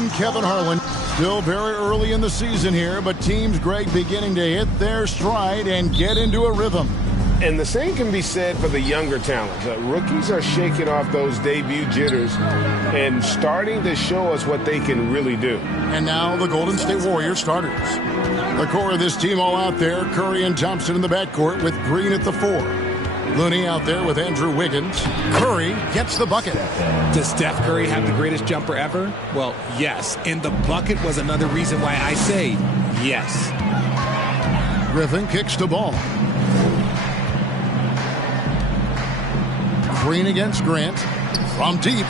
and Kevin Harlan. Still very early in the season here, but teams, Greg, beginning to hit their stride and get into a rhythm. And the same can be said for the younger talent. Rookies are shaking off those debut jitters and starting to show us what they can really do. And now the Golden State Warriors starters. The core of this team all out there, Curry and Thompson in the backcourt with Green at the 4. Looney out there with Andrew Wiggins. Curry gets the bucket. Does Steph Curry have the greatest jumper ever? Well, yes. And the bucket was another reason why I say yes. Griffin kicks the ball. Green against Grant. From deep.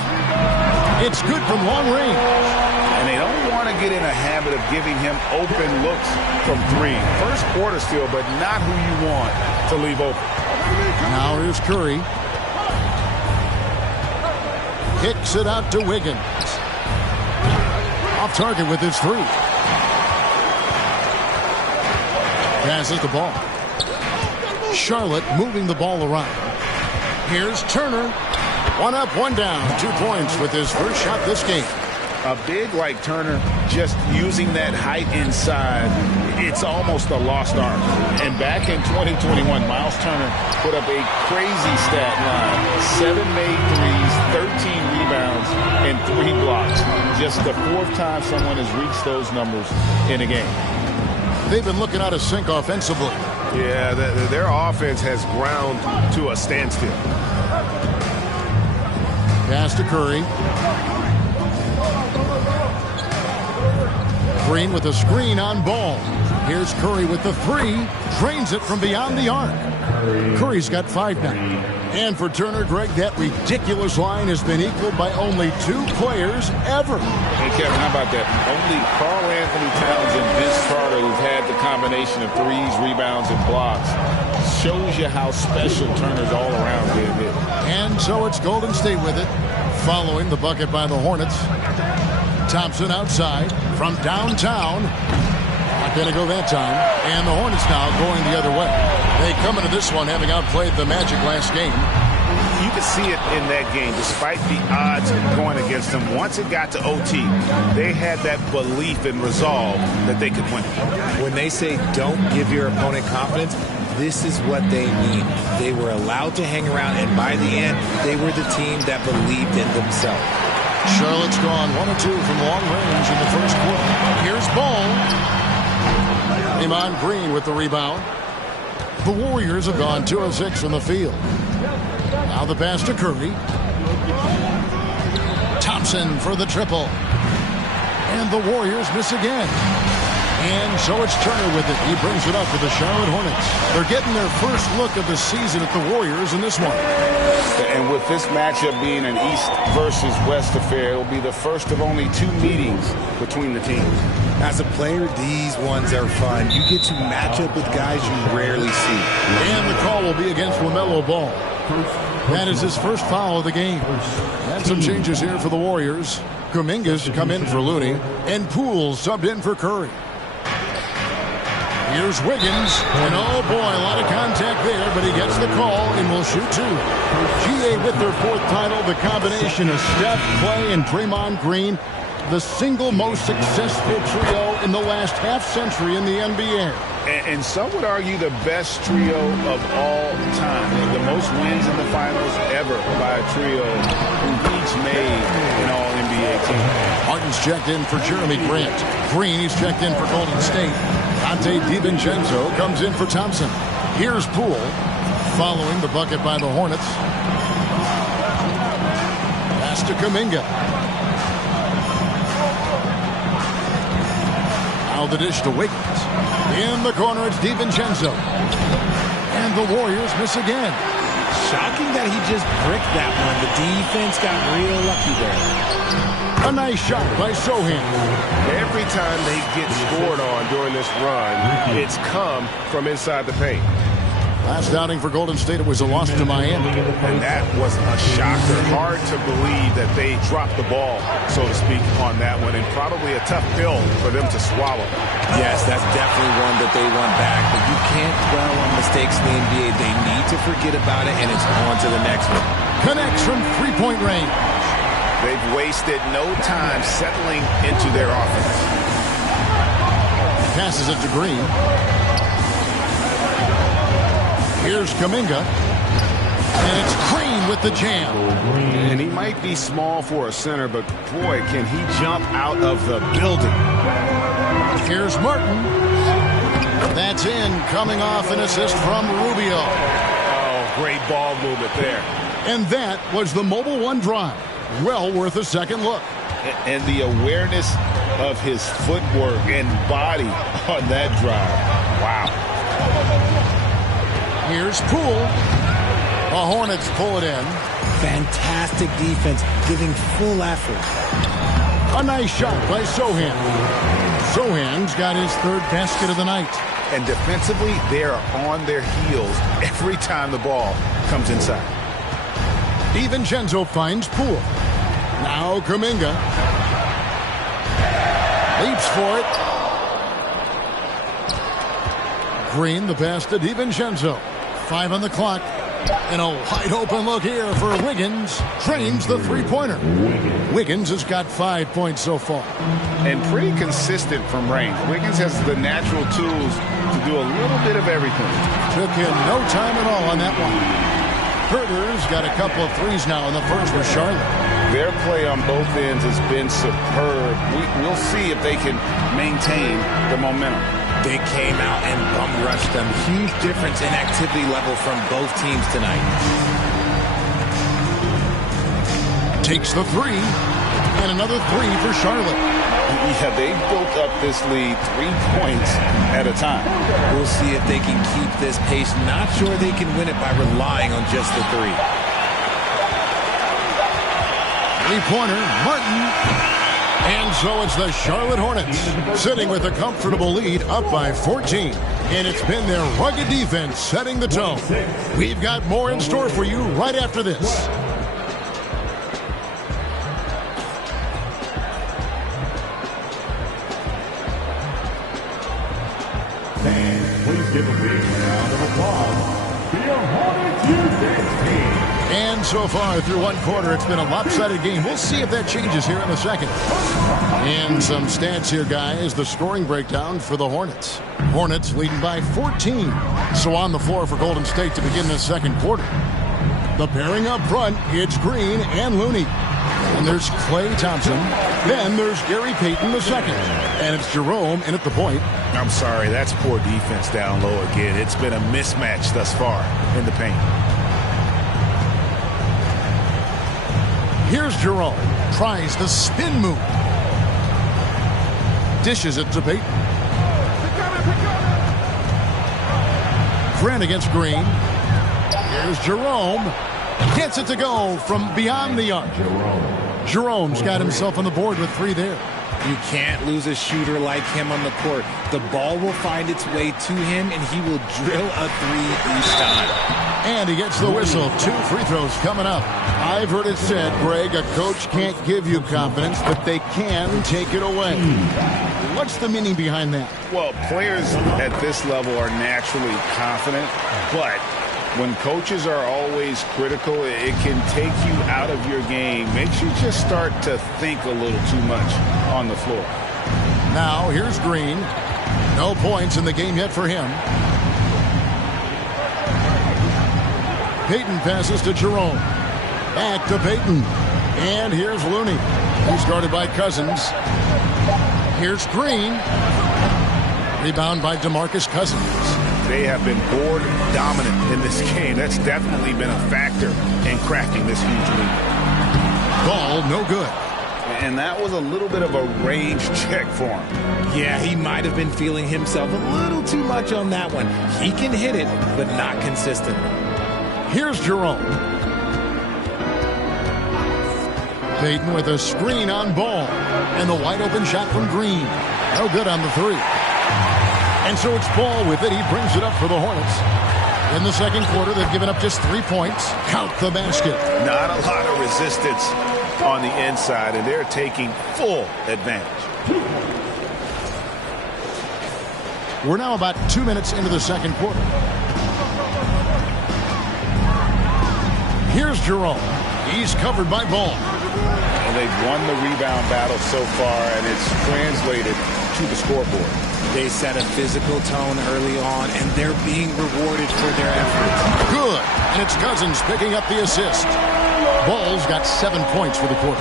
It's good from long range. And they don't want to get in a habit of giving him open looks from 3. First quarter still, but not who you want to leave open. Now here's Curry. Kicks it out to Wiggins. Off target with his 3. Passes the ball. Charlotte moving the ball around. Here's Turner. 1 up, 1 down. 2 points with his first shot this game. A big like Turner, just using that height inside, it's almost a lost art. And back in 2021, Miles Turner put up a crazy stat line. 7 made threes, 13 rebounds, and 3 blocks. Just the 4th time someone has reached those numbers in a game. They've been looking out of sync offensively. Yeah, their offense has ground to a standstill. Pass to Curry. Green with a screen on Ball. Here's Curry with the 3. Drains it from beyond the arc. Curry's got 5 now. And for Turner, Greg, that ridiculous line has been equaled by only 2 players ever. Hey, Kevin, how about that? Only Karl Anthony Towns and Vince Carter, who've had the combination of threes, rebounds, and blocks, shows you how special Turner's all around getting hit. And so it's Golden State with it, following the bucket by the Hornets. Thompson outside from downtown. Not going to go that time. And the Hornets now going the other way. They come into this one having outplayed the Magic last game. You can see it in that game, despite the odds going against them. Once it got to OT, they had that belief and resolve that they could win. When they say don't give your opponent confidence, this is what they mean. They were allowed to hang around, and by the end, they were the team that believed in themselves. Charlotte's gone 1 of 2 from long range in the first quarter. Here's Ball. Draymond Green with the rebound. The Warriors have gone 2 of 6 from the field. Now the pass to Curry. Thompson for the triple. And the Warriors miss again. And so it's Turner with it. He brings it up for the Charlotte Hornets. They're getting their first look of the season at the Warriors in this one. And with this matchup being an East versus West affair, it will be the first of only 2 meetings between the teams. As a player, these ones are fun. You get to match up with guys you rarely see. And the call will be against LaMelo Ball. That is his first foul of the game. And some changes here for the Warriors. Kuminga's come in for Looney. And Poole subbed in for Curry. Here's Wiggins, and oh boy, a lot of contact there, but he gets the call and will shoot 2. GA with their 4th title, the combination of Steph, Clay, and Draymond Green, the single most successful trio in the last half-century in the NBA. And some would argue the best trio of all time. The most wins in the finals ever by a trio who each made an All-NBA team. Harden's checked in for Jeremy Grant. Green, he's checked in for Golden State. Dante DiVincenzo comes in for Thompson. Here's Poole, following the bucket by the Hornets. Pass to Kuminga. Now the dish to Wiggins. In the corner, it's DiVincenzo. And the Warriors miss again. Shocking that he just bricked that one. The defense got real lucky there. A nice shot by Sohan. Every time they get scored on during this run, it's come from inside the paint. Last outing for Golden State, it was a loss to Miami. And that was a shocker. Hard to believe that they dropped the ball, so to speak, on that one. And probably a tough pill for them to swallow. Yes, that's definitely one that they want back. But you can't dwell on mistakes in the NBA. They need to forget about it, and it's on to the next one. Connects from 3-point range. They've wasted no time settling into their offense. Passes it to Green. Here's Kuminga. And it's Green with the jam. And he might be small for a center, but boy, can he jump out of the building. Here's Martin. That's in, coming off an assist from Rubio. Oh, great ball movement there. And that was the Mobile One drive. Well worth a second look. And the awareness of his footwork and body on that drive. Wow. Here's Poole. The Hornets pull it in. Fantastic defense, giving full effort. A nice shot by Sohan. Sohan's got his third basket of the night. And defensively, they are on their heels every time the ball comes inside. DiVincenzo finds Poole. Now Kuminga. Leaps for it. Green, the pass to DiVincenzo. 5 on the clock. And a wide open look here for Wiggins. Drains the three-pointer. Wiggins has got 5 points so far. And pretty consistent from range. Wiggins has the natural tools to do a little bit of everything. Took him no time at all on that one. Herter's got a couple of threes now in the first for Charlotte. Their play on both ends has been superb. We'll see if they can maintain the momentum. They came out and bum rushed them. Huge difference in activity level from both teams tonight. Takes the three. And another three for Charlotte. Yeah, they built up this lead 3 points at a time. We'll see if they can keep this pace. Not sure they can win it by relying on just the three. Three-pointer, Martin. And so it's the Charlotte Hornets sitting with a comfortable lead up by 14. And it's been their rugged defense setting the tone. We've got more in store for you right after this. Please give a big round of applause to your Hornets defense team. And so far through one quarter, it's been a lopsided game. We'll see if that changes here in a second. And some stats here, guys. The scoring breakdown for the Hornets. Hornets leading by 14. So on the floor for Golden State to begin this second quarter. The pairing up front, it's Green and Looney. And there's Klay Thompson. Then there's Gary Payton the second. And it's Jerome in at the point. I'm sorry, that's poor defense down low again. It's been a mismatch thus far in the paint. Here's Jerome. Tries the spin move. Dishes it to Payton. Grant against Green. Here's Jerome. Gets it to go from beyond the arc. Jerome's got himself on the board with 3 there. You can't lose a shooter like him on the court. The ball will find its way to him, and he will drill a three each time. And he gets the whistle. 2 free throws coming up. I've heard it said, Greg, a coach can't give you confidence, but they can take it away. What's the meaning behind that? Well, players at this level are naturally confident, but when coaches are always critical, it can take you out of your game. Makes you just start to think a little too much on the floor. Now, here's Green. No points in the game yet for him. Payton passes to Jerome. Back to Payton. And here's Looney. He's guarded by Cousins. Here's Green. Rebound by DeMarcus Cousins. They have been board dominant in this game. That's definitely been a factor in cracking this huge lead. Ball no good. And that was a little bit of a range check for him. Yeah, he might have been feeling himself a little too much on that one. He can hit it, but not consistently. Here's Jerome. Payton with a screen on Ball. And the wide open shot from Green. No good on the 3. And so it's Ball with it. He brings it up for the Hornets. In the second quarter, they've given up just 3 points. Count the basket. Not a lot of resistance on the inside, and they're taking full advantage. We're now about 2 minutes into the second quarter. Here's Jerome. He's covered by Ball. And they've won the rebound battle so far, and it's translated to the scoreboard. They set a physical tone early on, and they're being rewarded for their efforts. Good. And it's Cousins picking up the assist. Ball's got 7 points for the quarter.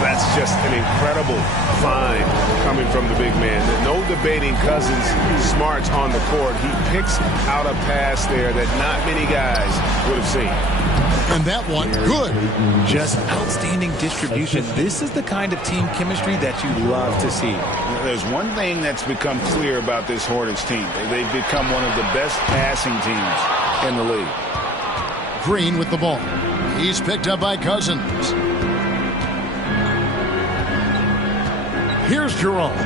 That's just an incredible find coming from the big man. No debating Cousins' smarts on the court. He picks out a pass there that not many guys would have seen. And that one, good. Just outstanding distribution. This is the kind of team chemistry that you love to see. There's one thing that's become clear about this Hornets team. They've become one of the best passing teams in the league. Green with the ball. He's picked up by Cousins. Here's Jerome.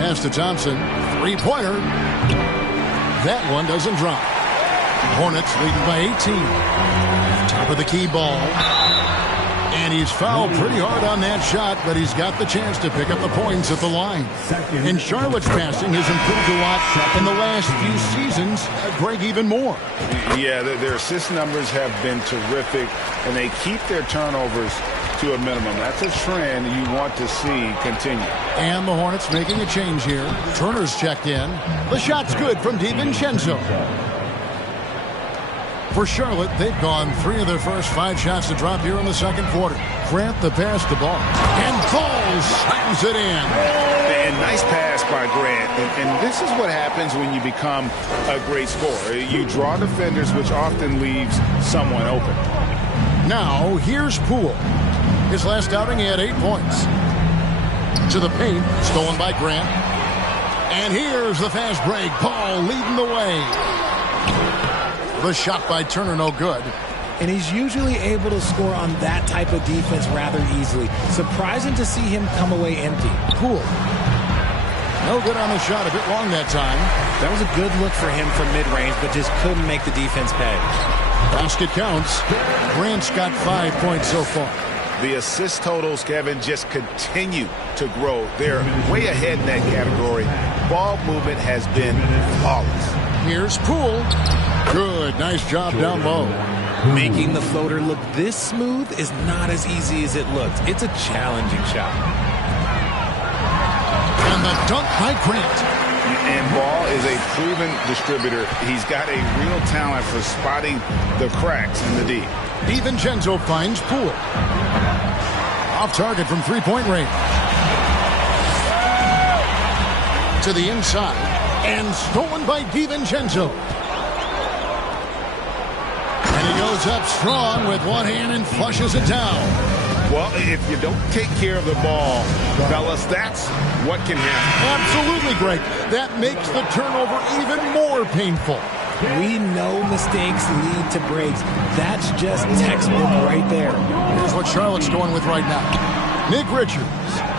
Pass to Thompson. Three-pointer. That one doesn't drop. Hornets leading by 18. Top of the key ball. And he's fouled pretty hard on that shot, but he's got the chance to pick up the points at the line. And Charlotte's passing has improved a lot in the last few seasons. Greg, even more. Yeah, their assist numbers have been terrific, and they keep their turnovers to a minimum. That's a trend you want to see continue. And the Hornets making a change here. Turner's checked in. The shot's good from DiVincenzo. For Charlotte, they've gone 3 of their first 5 shots to drop here in the second quarter. Grant the pass to Ball. And Ball slams it in. And nice pass by Grant. And this is what happens when you become a great scorer. You draw defenders, which often leaves someone open. Now, here's Poole. His last outing, he had 8 points. To the paint, stolen by Grant. And here's the fast break. Ball leading the way. The shot by Turner, no good. And he's usually able to score on that type of defense rather easily. Surprising to see him come away empty. Poole. No good on the shot, a bit long that time. That was a good look for him from mid-range, but just couldn't make the defense pay. Basket counts. Grant's got 5 points so far. The assist totals, Kevin, just continue to grow. They're way ahead in that category. Ball movement has been flawless. Here's Poole. Good. Nice job down low. Making the floater look this smooth is not as easy as it looks. It's a challenging shot. And the dunk by Grant. And Ball is a proven distributor. He's got a real talent for spotting the cracks in the D. DiVincenzo finds Poole. Off target from three-point range. To the inside. And stolen by DiVincenzo. And he goes up strong with one hand and flushes it down. Well, if you don't take care of the ball, fellas, that's what can happen. Absolutely, Greg. That makes the turnover even more painful. We know mistakes lead to breaks. That's just textbook right there. Here's what Charlotte's going with right now. Nick Richards.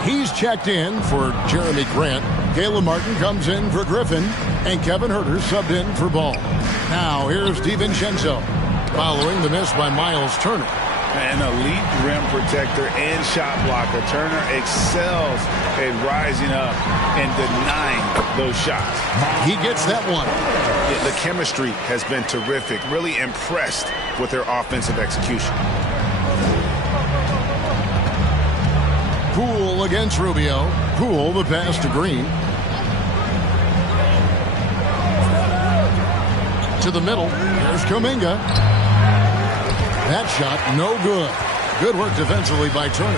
He's checked in for Jeremy Grant. Caleb Martin comes in for Griffin. And Kevin Huerter subbed in for Ball. Now, here's DiVincenzo. Following the miss by Miles Turner. An elite rim protector and shot blocker. Turner excels at rising up and denying those shots. He gets that one. Yeah, the chemistry has been terrific. Really impressed with their offensive execution. Poole against Rubio. Poole the pass to Green. To the middle. Here's Kuminga. That shot, no good. Good work defensively by Turner.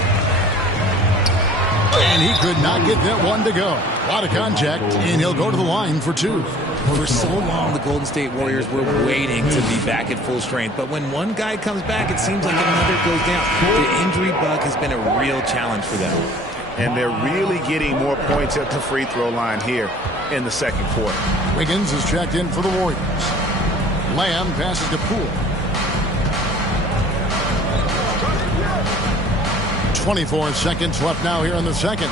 And he could not get that one to go. A lot of contact, and he'll go to the line for 2. For so long, the Golden State Warriors were waiting to be back at full strength. But when one guy comes back, it seems like another goes down. The injury bug has been a real challenge for them. And they're really getting more points at the free throw line here in the second quarter. Wiggins is checked in for the Warriors. Lamb passes to Poole. 24 seconds left now here in the second.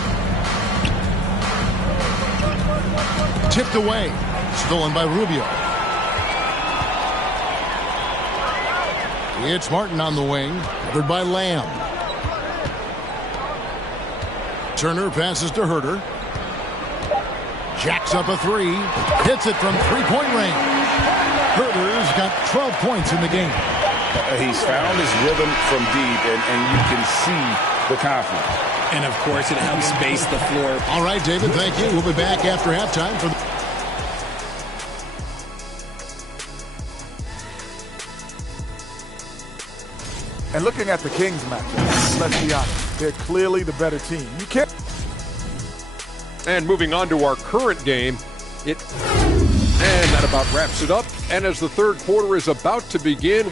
Tipped away. Stolen by Rubio. It's Martin on the wing. Covered by Lamb. Turner passes to Huerter. Jacks up a 3. Hits it from three-point range. Huerter's got 12 points in the game. He's found his rhythm from deep, and you can see the confidence. And, of course, it helps space the floor. All right, David, thank you. We'll be back after halftime for And looking at the Kings matchup, let's be honest, they're clearly the better team. You can't. And moving on to our current game, and that about wraps it up. And as the third quarter is about to begin,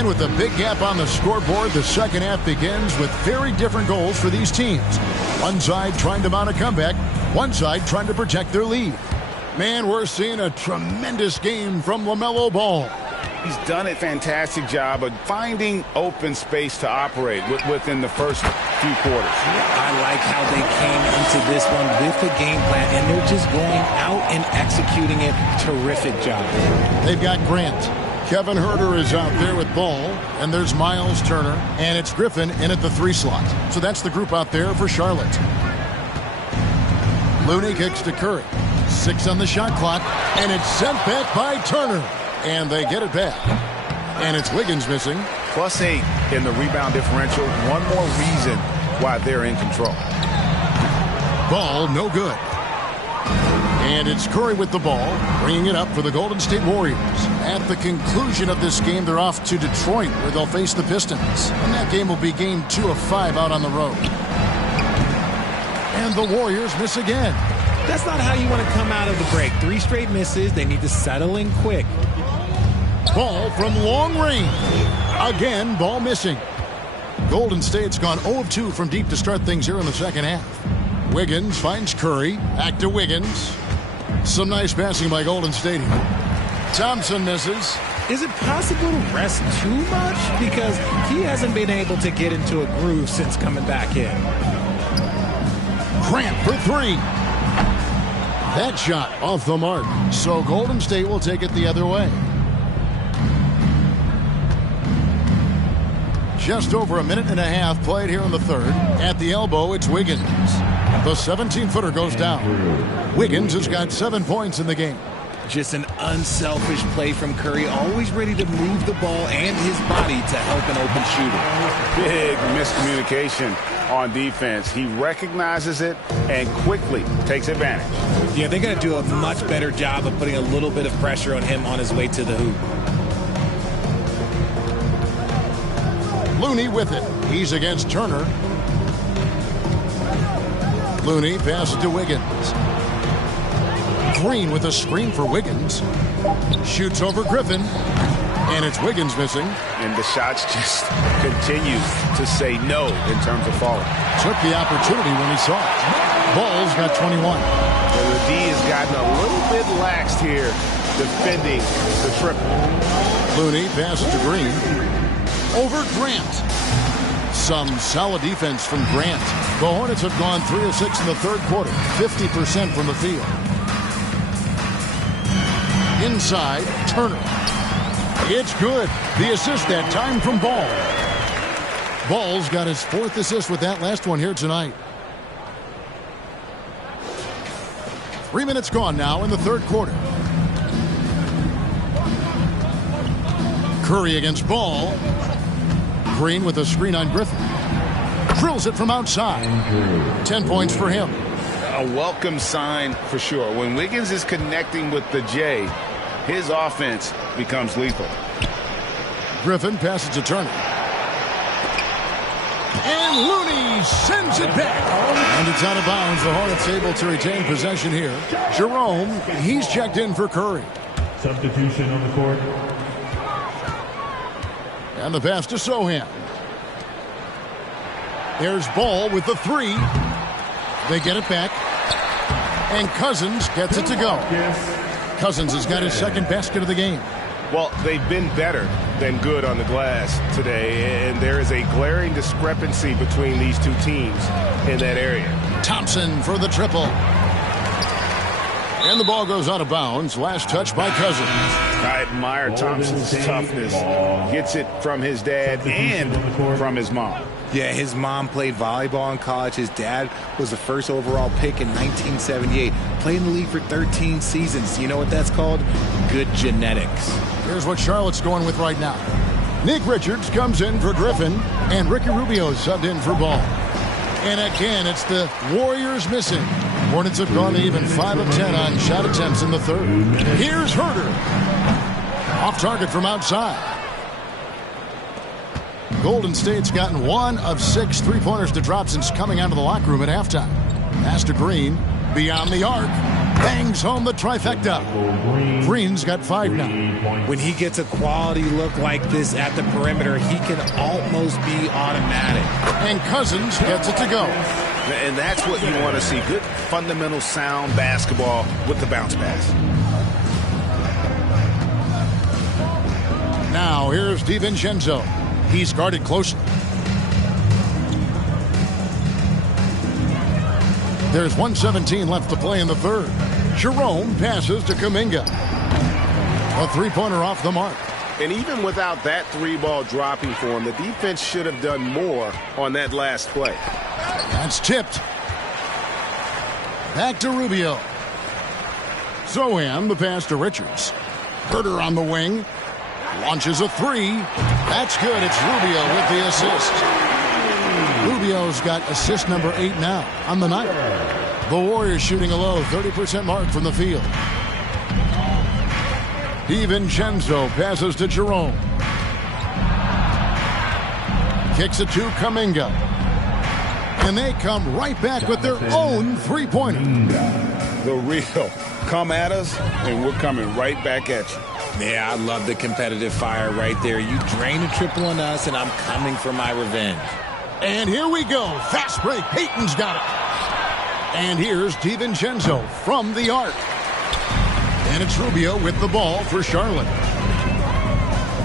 And with a big gap on the scoreboard, the second half begins with very different goals for these teams. One side trying to mount a comeback, one side trying to protect their lead. Man, we're seeing a tremendous game from LaMelo Ball. He's done a fantastic job of finding open space to operate within the first few quarters. I like how they came into this one with a game plan, and they're just going out and executing it. Terrific job. They've got Grant. Kevin Huerter is out there with Ball, and there's Miles Turner, and it's Griffin in at the 3 slot. So that's the group out there for Charlotte. Looney kicks to Curry. 6 on the shot clock, and it's sent back by Turner. And they get it back. And it's Wiggins missing. +8 in the rebound differential. One more reason why they're in control. Ball, no good. And it's Curry with the ball, bringing it up for the Golden State Warriors. At the conclusion of this game, they're off to Detroit, where they'll face the Pistons. And that game will be game 2 of 5 out on the road. And the Warriors miss again. That's not how you want to come out of the break. 3 straight misses. They need to settle in quick. Ball from long range. Again, Ball missing. Golden State's gone 0 of 2 from deep to start things here in the second half. Wiggins finds Curry. Back to Wiggins. Some nice passing by Golden State here. Thompson misses. Is it possible to rest too much? Because he hasn't been able to get into a groove since coming back in. Grant for 3. That shot off the mark. So Golden State will take it the other way. Just over a minute and a half played here in the third. At the elbow, it's Wiggins. The 17-footer goes down. Wiggins has got 7 points in the game. Just an unselfish play from Curry, always ready to move the ball and his body to help an open shooter. Big miscommunication on defense. He recognizes it and quickly takes advantage. Yeah, they're going to do a much better job of putting a little bit of pressure on him on his way to the hoop. Looney with it. He's against Turner. Looney passes to Wiggins. Green with a screen for Wiggins. Shoots over Griffin. And it's Wiggins missing. And the shots just continue to say no in terms of falling. Took the opportunity when he saw it. Ball's got 21. Well, the D has gotten a little bit laxed here defending the triple. Looney passes to Green. Over Grant. Some solid defense from Grant. The Hornets have gone 3 of 6 in the third quarter. 50% from the field. Inside, Turner. It's good. The assist that time from Ball. Ball's got his 4th assist with that last one here tonight. 3 minutes gone now in the third quarter. Curry against Ball. Green with a screen on Griffin. Drills it from outside. 10 points for him. A welcome sign for sure. When Wiggins is connecting with the J, his offense becomes lethal. Griffin passes to Turner. And Looney sends it back. And it's out of bounds. The Hornets able to retain possession here. Jerome, he's checked in for Curry. Substitution on the court. And the pass to Sohan. There's Ball with the 3. They get it back. And Cousins gets it to go. Cousins has got his 2nd basket of the game. Well, they've been better than good on the glass today, and there is a glaring discrepancy between these two teams in that area. Thompson for the triple. And the ball goes out of bounds. Last touch by Cousins. I admire Thompson's toughness. Gets it from his dad and from his mom. Yeah, his mom played volleyball in college. His dad was the first overall pick in 1978. Played in the league for 13 seasons. You know what that's called? Good genetics. Here's what Charlotte's going with right now. Nick Richards comes in for Griffin, and Ricky Rubio subbed in for Ball. And again, it's the Warriors missing. Hornets have gone even 5 of 10 on shot attempts in the third. Here's Herter. Off target from outside. Golden State's gotten 1 of 6 three-pointers to drop since coming out of the locker room at halftime. Pass to Green. Beyond the arc. Bangs home the trifecta. Green's got 5 now. When he gets a quality look like this at the perimeter, he can almost be automatic. And Cousins gets it to go. And that's what you want to see. Good, fundamental, sound basketball with the bounce pass. Now here's DiVincenzo. He's guarded closely. There's 1:17 left to play in the third. Jerome passes to Kuminga. A three-pointer off the mark. And even without that 3-ball dropping for him, the defense should have done more on that last play. That's tipped. Back to Rubio. Zohan, the pass to Richards. Herter on the wing. Launches a 3. That's good. It's Rubio with the assist. Rubio's got assist number 8 now on the night. The Warriors shooting a low 30% mark from the field. DiVincenzo passes to Jerome. Kicks it to Kuminga. And they come right back with their own three-pointer. The real. Come at us, and we're coming right back at you. Yeah, I love the competitive fire right there. You drain a triple on us, and I'm coming for my revenge. And here we go. Fast break. Payton's got it. And here's DiVincenzo from the arc. And it's Rubio with the ball for Charlotte.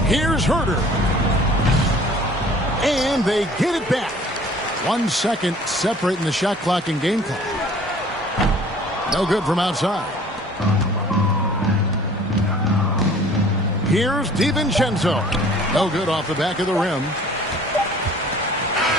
Here's Herter. And they get it back. 1 second separating the shot clock and game clock. No good from outside. Here's DiVincenzo. No good off the back of the rim.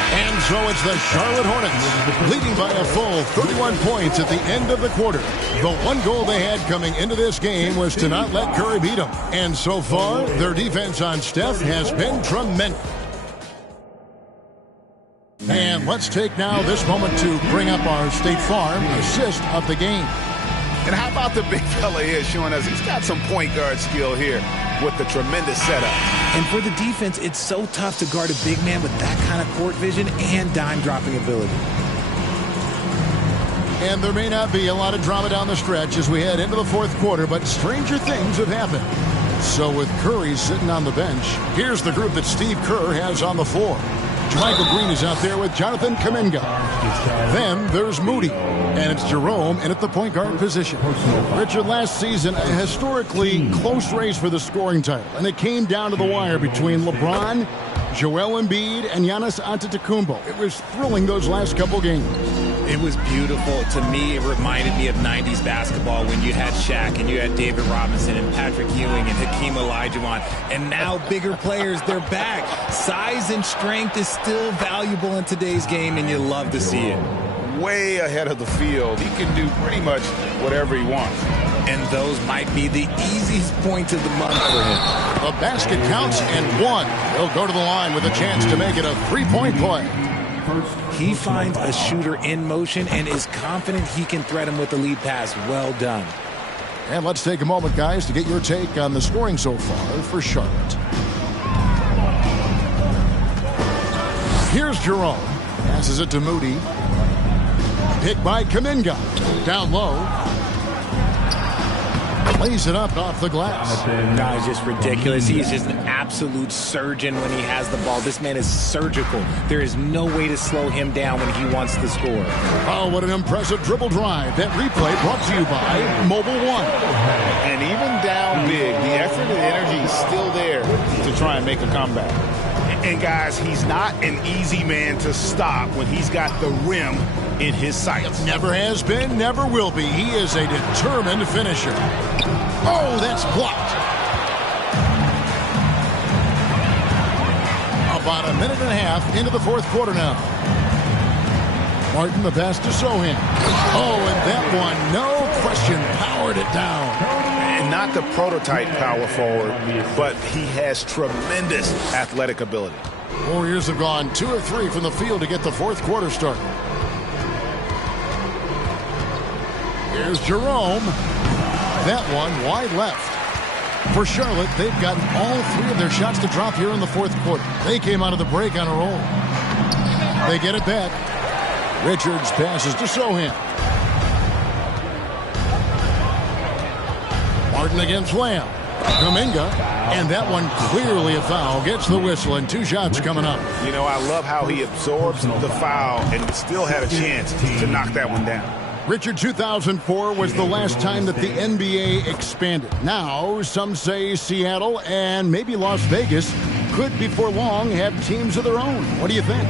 And so it's the Charlotte Hornets leading by a full 31 points at the end of the quarter. The one goal they had coming into this game was to not let Curry beat them. And so far, their defense on Steph has been tremendous. And let's take now this moment to bring up our State Farm assist of the game. And how about the big fella here showing us he's got some point guard skill here with the tremendous setup. And for the defense, it's so tough to guard a big man with that kind of court vision and dime-dropping ability. And there may not be a lot of drama down the stretch as we head into the fourth quarter, but stranger things have happened. So with Curry sitting on the bench, here's the group that Steve Kerr has on the floor. JaMychal Green is out there with Jonathan Kuminga. Then there's Moody, and it's Jerome in at the point guard position. Richard, last season, a historically close race for the scoring title, and it came down to the wire between LeBron, Joel Embiid, and Giannis Antetokounmpo. It was thrilling those last couple games. It was beautiful. To me, it reminded me of 90s basketball when you had Shaq and you had David Robinson and Patrick Ewing and Hakeem Olajuwon. And now bigger players, they're back. Size and strength is still valuable in today's game, and you love to see it. Way ahead of the field. He can do pretty much whatever he wants. And those might be the easiest points of the month for him. A basket counts and 1. He'll go to the line with a chance to make it a three-point play. He finds a shooter in motion and is confident he can threat him with the lead pass. Well done. And let's take a moment, guys, to get your take on the scoring so far for Charlotte. Here's Jerome. Passes it to Moody. Picked by Kuminga. Down low. Lays it up off the glass. No, it's just ridiculous. He's just an absolute surgeon when he has the ball. This man is surgical. There is no way to slow him down when he wants to score. Oh, what an impressive dribble drive. That replay brought to you by Mobile One. And even down big, the effort and energy is still there to try and make a comeback. And guys, he's not an easy man to stop when he's got the rim in his sights. Never has been, never will be. He is a determined finisher. Oh, that's blocked. A About a minute and a half into the fourth quarter now. Martin, the pass to Sohan. Oh, and that one, no question, powered it down. And not the prototype power forward, but he has tremendous athletic ability. Warriors have gone 2 of 3 from the field to get the fourth quarter started. Here's Jerome. That one wide left. For Charlotte, they've gotten all 3 of their shots to drop here in the fourth quarter. They came out of the break on a roll. They get it back. Richards passes to Sohan. Martin against Lamb. Kuminga. And that one clearly a foul. Gets the whistle and 2 shots coming up. You know, I love how he absorbs the foul and still had a chance to knock that one down. Richard, 2004 was the last time that the NBA expanded. Now, some say Seattle and maybe Las Vegas could before long have teams of their own. What do you think?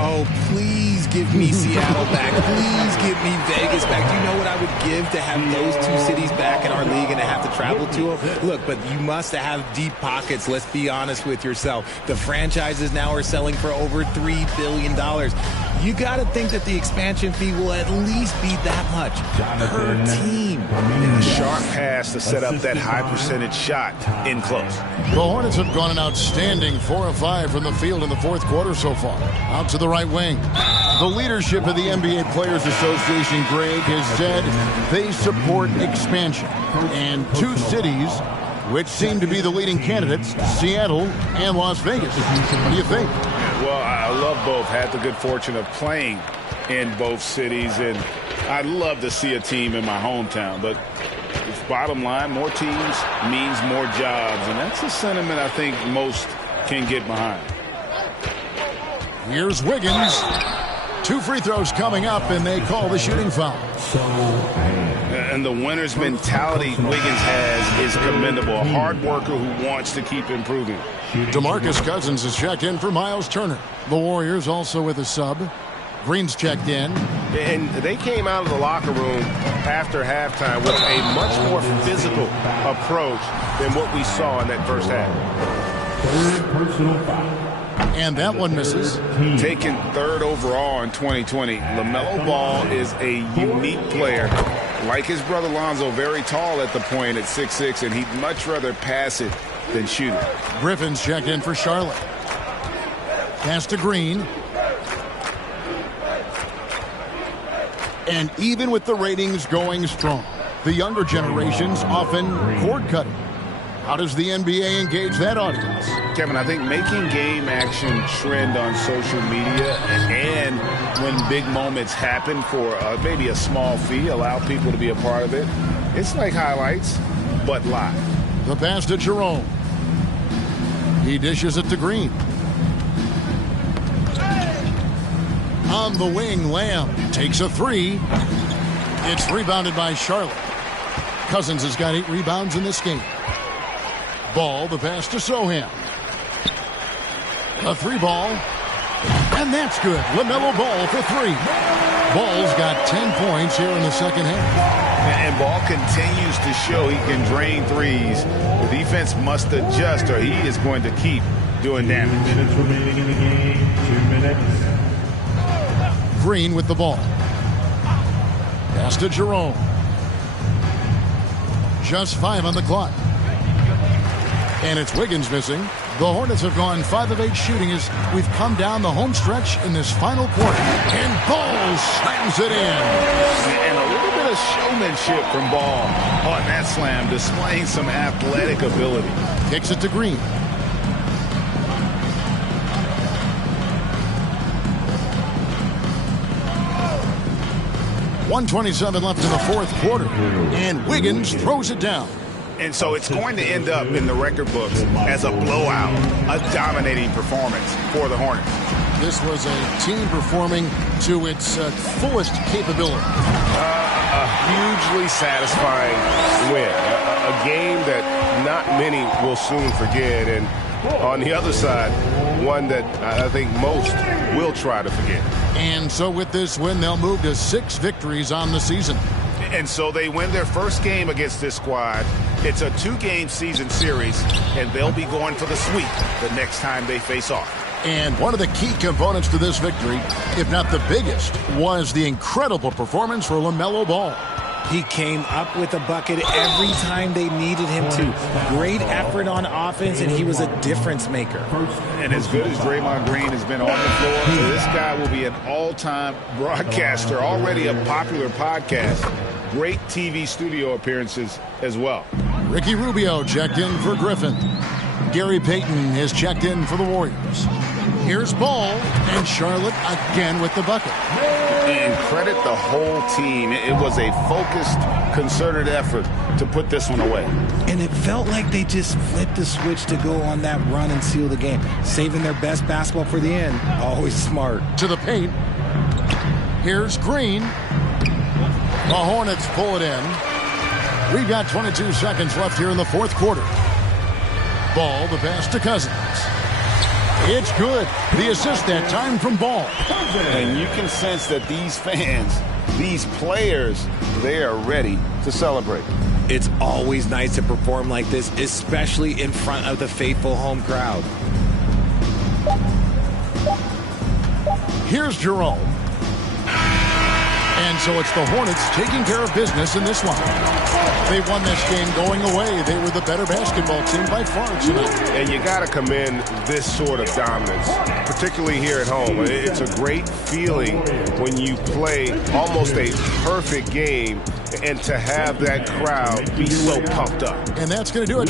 Oh, please give me Seattle back. Please give me Vegas back. Do you know what I would give to have those 2 cities back in our league and to have to travel to them? Look, but you must have deep pockets. Let's be honest with yourself. The franchises now are selling for over $3 billion. You got to think that the expansion fee will at least be that much per team. And a sharp pass to set up that high percentage shot in close. The Hornets have gone an outstanding 4 of 5 from the field in the fourth quarter so far. Out to the right wing. The leadership of the NBA Players Association, Greg, has said they support expansion. And 2 cities which seem to be the leading candidates, Seattle and Las Vegas. What do you think? Well, I love both. Had the good fortune of playing in both cities, and I'd love to see a team in my hometown. But bottom line, more teams means more jobs, and that's a sentiment I think most can get behind. Here's Wiggins. 2 free throws coming up, and they call the shooting foul. And the winner's mentality Wiggins has is commendable. A hard worker who wants to keep improving. DeMarcus Cousins is checked in for Miles Turner. The Warriors also with a sub. Green's checked in. And they came out of the locker room after halftime with a much more physical approach than what we saw in that first half. Third personal foul. And that one misses. Taken 3rd overall in 2020, LaMelo Ball is a unique player. Like his brother Lonzo, very tall at the point at 6'6", and he'd much rather pass it than shoot it. Griffin's checked in for Charlotte. Pass to Green. And even with the ratings going strong, the younger generations often cord cutting. How does the NBA engage that audience? Kevin, I think making game action trend on social media and when big moments happen for maybe a small fee, allow people to be a part of it. It's like highlights, but live. The pass to Jerome. He dishes it to Green. On the wing, Lamb takes a 3. It's rebounded by Charlotte. Cousins has got 8 rebounds in this game. Ball, the pass to Sohan. A 3 ball. And that's good. LaMelo Ball for 3. Ball's got 10 points here in the second half. And Ball continues to show he can drain threes. The defense must adjust or he is going to keep doing damage. 2 minutes remaining in the game. 2 minutes. Green with the ball. Pass to Jerome. Just 5 on the clock. And it's Wiggins missing. The Hornets have gone 5 of 8 shooting as we've come down the home stretch in this final quarter. And Ball slams it in. And a little bit of showmanship from Ball on that slam, displaying some athletic ability. Kicks it to Green. .127 left in the fourth quarter. And Wiggins throws it down. And so it's going to end up in the record books as a blowout, a dominating performance for the Hornets. This was a team performing to its fullest capability. A hugely satisfying win. A game that not many will soon forget. And on the other side, one that I think most will try to forget. And so with this win, they'll move to 6 victories on the season. And so they win their first game against this squad. It's a 2-game season series, and they'll be going for the sweep the next time they face off. And one of the key components to this victory, if not the biggest, was the incredible performance for LaMelo Ball. He came up with a bucket every time they needed him to. Great effort on offense, and he was a difference maker. And as good as Draymond Green has been on the floor, this guy will be an all-time broadcaster, already a popular podcast. Great TV studio appearances as well. Ricky Rubio checked in for Griffin. Gary Payton has checked in for the Warriors. Here's Ball, and Charlotte again with the bucket. And credit the whole team. It was a focused, concerted effort to put this one away. And it felt like they just flipped the switch to go on that run and seal the game. Saving their best basketball for the end. Always smart. To the paint. Here's Green. The Hornets pull it in. We've got 22 seconds left here in the fourth quarter. Ball, the pass to Cousins. It's good. The assist that time from Ball. And you can sense that these fans, these players, they are ready to celebrate. It's always nice to perform like this, especially in front of the faithful home crowd. Here's Jerome. And so it's the Hornets taking care of business in this one. They won this game going away. They were the better basketball team by far tonight. And you got to commend this sort of dominance, particularly here at home. It's a great feeling when you play almost a perfect game and to have that crowd be so pumped up. And that's going to do it.